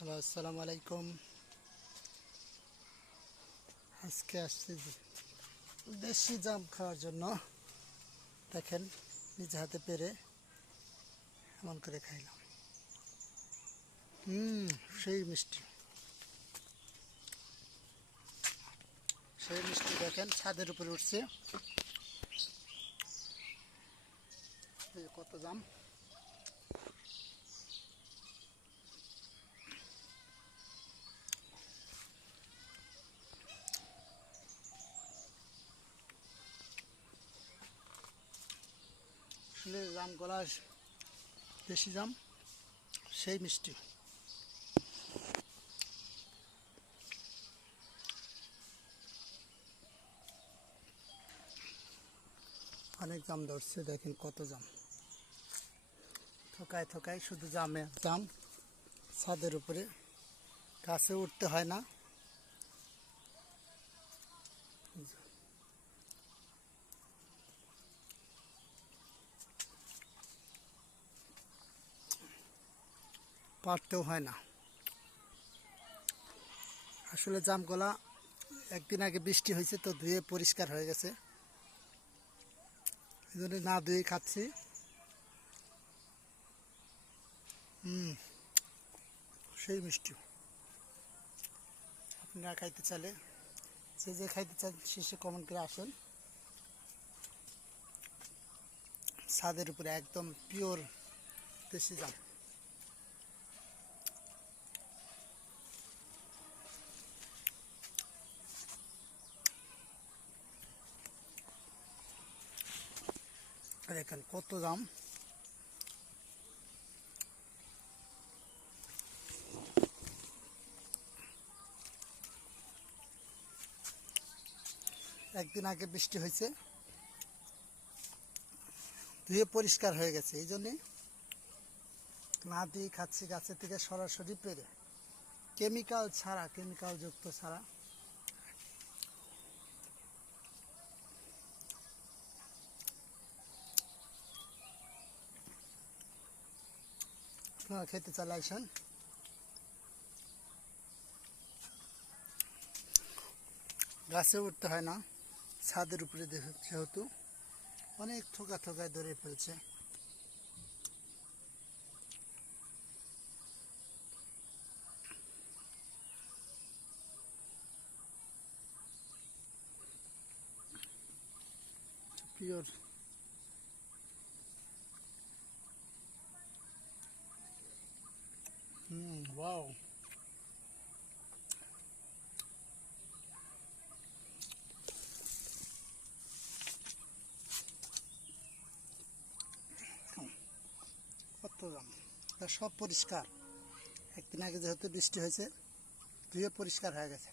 হ্যালো, আসসালামু আলাইকুম। আজকে আসছি দেশি জাম খাওয়ার জন্য। দেখেন, নিজে হাতে পেরে এমন করে খাইলাম। সেই মিষ্টি, সেই মিষ্টি। দেখেন, ছাদের উপরে উঠছে। এই যে কত জাম। আসলে জাম গলা, দেশি জাম সেই মিষ্টি। অনেক জাম ধরছে, দেখেন কত জাম। থোকায় থোকায় শুধু জামে জাম। ছাদের উপরে, গাছে উঠতে হয় না। পারতেও হয় না। আসলে জামগুলা একদিন আগে বৃষ্টি হয়েছে, তো ধুয়ে পরিষ্কার হয়ে গেছে। এই জন্য না ধুয়ে খাচ্ছি। সেই মিষ্টি। আপনারা খাইতে চাইলে, যে যে খাইতে চান, শেষে কমেন্ট করে আসেন। ছাদের উপরে একদম পিওর দেশি জাম। দেখেন কত জাম। একদিন আগে বৃষ্টি হয়েছে, ধুয়ে পরিষ্কার হয়ে গেছে। এই জন্যে না দিয়ে খাচ্ছি, গাছের থেকে সরাসরি পেরে, কেমিক্যাল ছাড়া, কেমিক্যাল যুক্ত ছাড়া। আপনারা খেতে চাইলে আসেন। গাছে উঠতে হয় না, ছাদের উপরে যেহেতু অনেক থোকা থোকায় ধরে ফেলছে। পিওর। ওয়াও। কত দাম। সব পরিষ্কার। একদিন আগে যেহেতু বৃষ্টি হয়েছে, ধুয়ে পরিষ্কার হয়ে গেছে।